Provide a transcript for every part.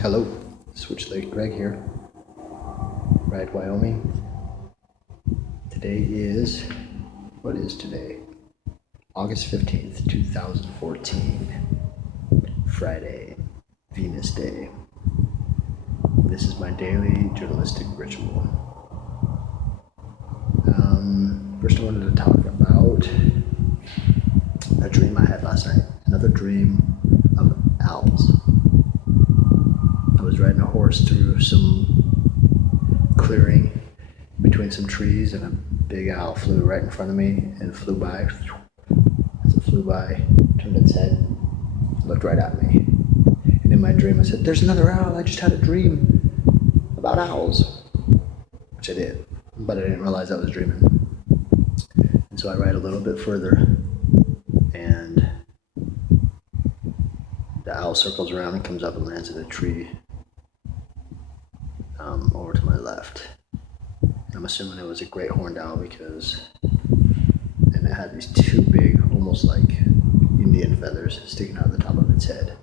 Hello, SwitchlegCraig here, Ride, Wyoming. What is today? August 15th, 2014, Friday, Venus Day. This is my daily journalistic ritual. First I wanted to talk about a dream I had last night, another dream of owls. I was riding a horse through some clearing between some trees, and a big owl flew right in front of me and flew by. As it flew by, turned its head, looked right at me. And in my dream I said, "There's another owl, I just had a dream about owls." Which I did, but I didn't realize I was dreaming. And so I ride a little bit further, and the owl circles around and comes up and lands in a tree over to my left. And I'm assuming it was a great horned owl and it had these two big, almost like Indian feathers sticking out of the top of its head.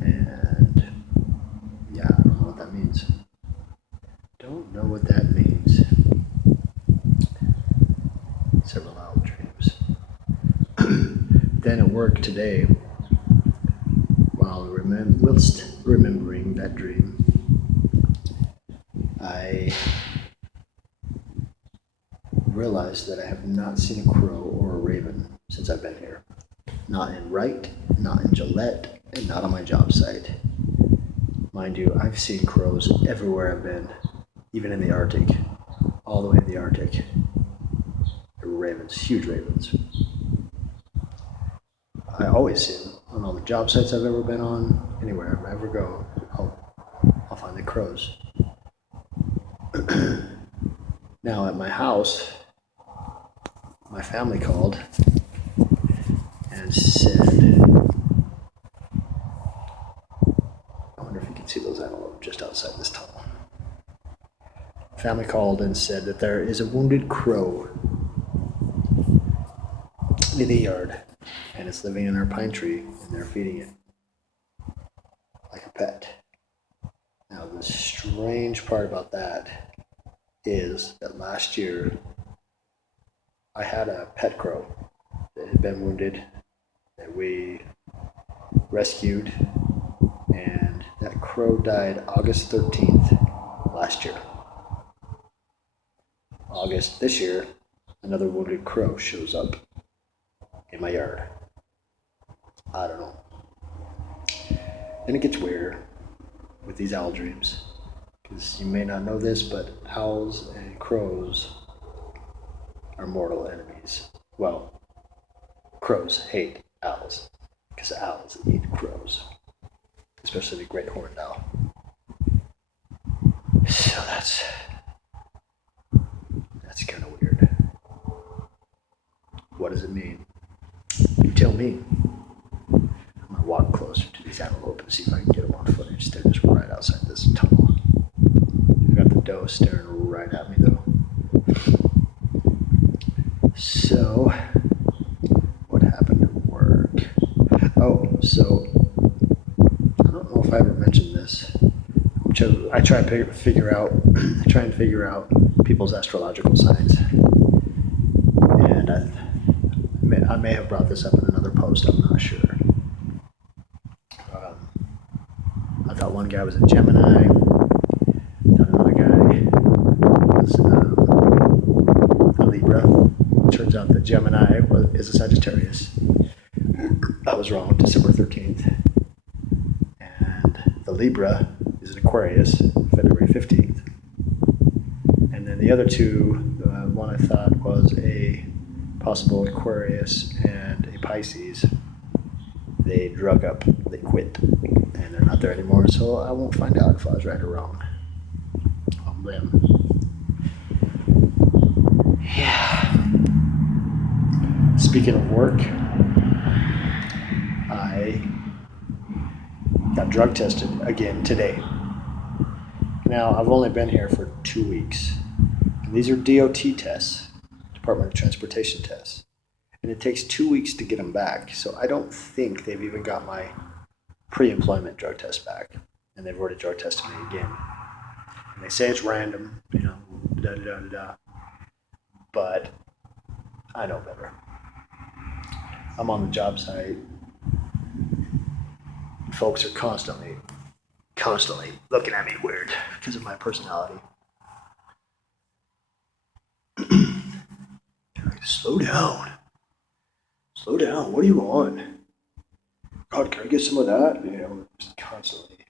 And yeah, I don't know what that means. Don't know what that means. Several owl dreams. Then at work today, whilst remembering that dream, I realized that I have not seen a crow or a raven since I've been here. Not in Wright, not in Gillette, and not on my job site. Mind you, I've seen crows everywhere I've been, even in the Arctic, all the way in the Arctic. There were ravens, huge ravens. I always see them on all the job sites I've ever been on. Anywhere I ever go, I'll find the crows. Now at my house, my family called and said, I wonder if you can see those antelope just outside this tunnel. Family called and said that there is a wounded crow in the yard, and it's living in our pine tree, and they're feeding it like a pet. Now, the strange part about that is that last year I had a pet crow that had been wounded that we rescued, and that crow died August 13th last year. August this year, another wounded crow shows up in my yard. I don't know. Then it gets weirder with these owl dreams, because you may not know this, but owls and crows are mortal enemies. Well, crows hate owls because owls eat crows, especially the great horned owl. So that's kind of weird. What does it mean? You tell me. I'm gonna walk closer to these antelope and see if I can get them on footage. They're just right outside this tunnel. I got the doe staring right at me though. So, what happened at work? So I don't know if I ever mentioned this. I try and figure out people's astrological signs, and I may have brought this up in another post. I'm not sure. I thought one guy was a Gemini. Thought another guy was a Libra. Turns out that Gemini is a Sagittarius. I was wrong. December 13th. And the Libra is an Aquarius, February 15th. And then the other two, one I thought was a possible Aquarius and a Pisces, they drug up, they quit, and they're not there anymore, so I won't find out if I was right or wrong on them. Yeah. Speaking of work, I got drug tested again today. Now, I've only been here for 2 weeks, and these are DOT tests, Department of Transportation tests, and it takes 2 weeks to get them back, so I don't think they've even got my pre-employment drug test back, and they've already drug tested me again. And they say it's random, da da da da. But I know better. I'm on the job site. Folks are constantly looking at me weird because of my personality. Like, slow down. What do you want? God, can I get some of that? Just constantly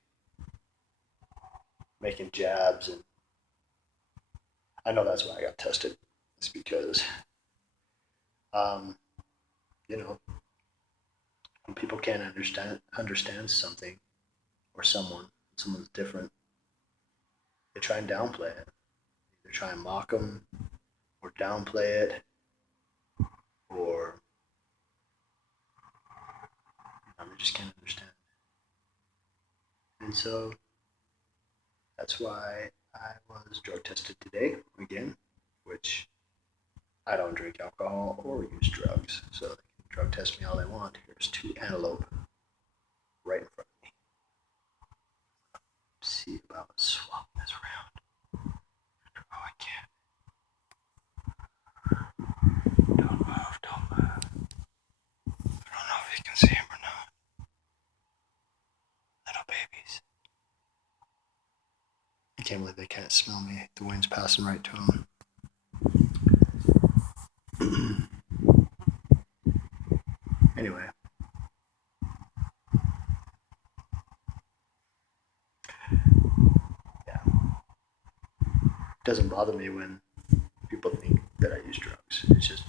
making jabs, and I know that's why I got tested. It's because, when people can't understand something or someone's different, they try and downplay it. Either try and mock them, or downplay it, or they just can't understand. And so that's why I was drug tested today again, which I don't drink alcohol or use drugs, so they can drug test me all they want. Here's 2 antelope right in front of me. See about swapping this around. Oh, I can't. Don't move. I don't know if you can see him or not. Little babies. I can't believe they can't smell me. The wind's passing right to them. Anyway. Yeah. It doesn't bother me when people think that I use drugs. It's just,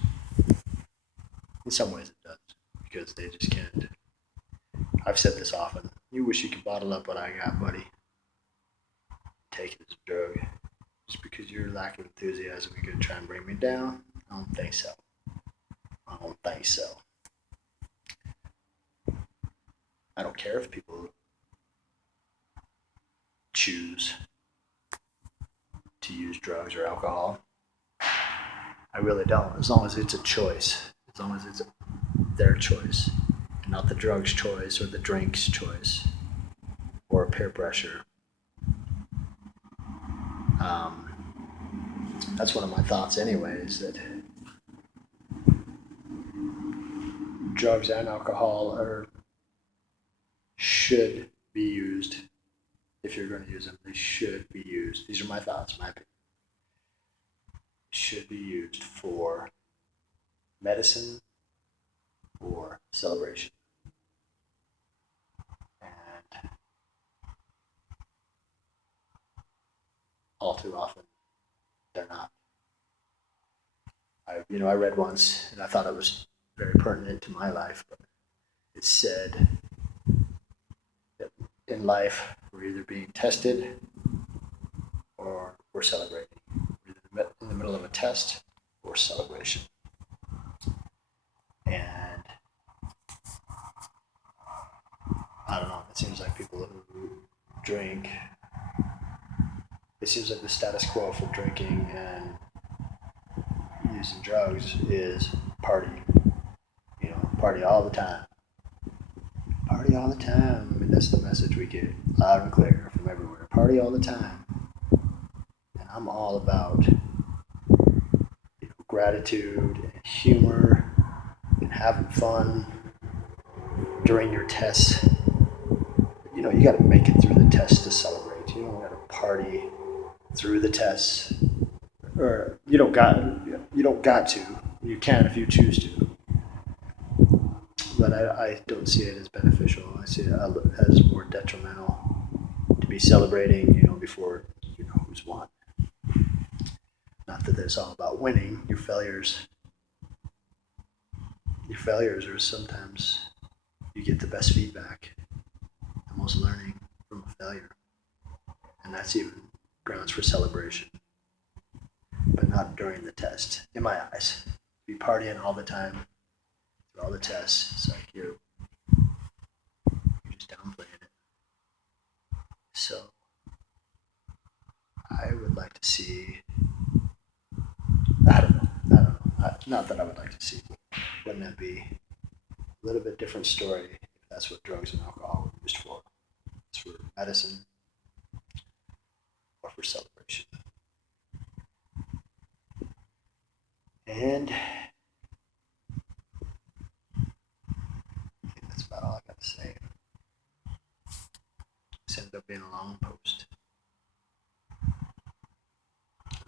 in some ways it does, because they just can't. I've said this often. You wish you could bottle up what I got, buddy. Take it as a drug. Just because you're lacking enthusiasm, you're going to try and bring me down? I don't think so. I don't care if people choose to use drugs or alcohol. I really don't, as long as it's a choice. As long as it's their choice, and not the drug's choice or the drink's choice or peer pressure. That's one of my thoughts anyways, that drugs and alcohol should be used. If you're going to use them, they should be used. These are my thoughts, my opinion. Should be used for medicine or celebration. And all too often, they're not. I read once, and I thought it was very pertinent to my life, but it said that in life, we're either being tested or we're celebrating. We're either in the middle of a test or celebration. And I don't know, it seems like people who drink, it seems like the status quo for drinking and using drugs is party. Party all the time. Party all the time. I mean, that's the message we get loud and clear from everywhere. Party all the time. And I'm all about gratitude and humor and having fun during your tests. You got to make it through the test to celebrate. You don't got to party through the tests, or you don't got to. You can if you choose to. But I don't see it as beneficial. I see it as more detrimental to be celebrating, before who's won. Not that it's all about winning. Your failures are sometimes you get the best feedback, the most learning from a failure. And that's even grounds for celebration. But not during the test, in my eyes. Be partying all the time, through all the tests. It's like you're just downplaying it. So I would like to see, I don't know. Not that I would like to see. Wouldn't that be a little bit different story if that's what drugs and alcohol would Just for medicine or for celebration. And I think that's about all I got to say. This ended up being a long post.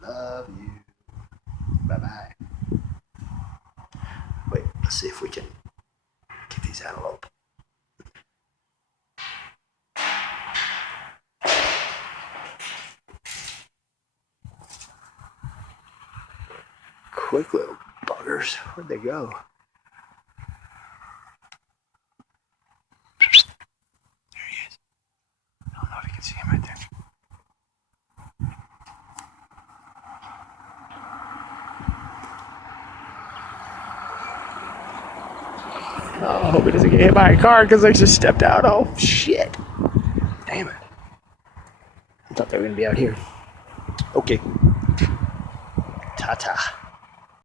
Love you. Bye-bye. Wait, let's see if we can get these antelope. Quick little buggers. Where'd they go? There he is. I don't know if you can see him right there. Oh, I hope he doesn't get hit by a car because I just stepped out. Oh, shit. Damn it. I thought they were going to be out here. Okay. Ta-ta.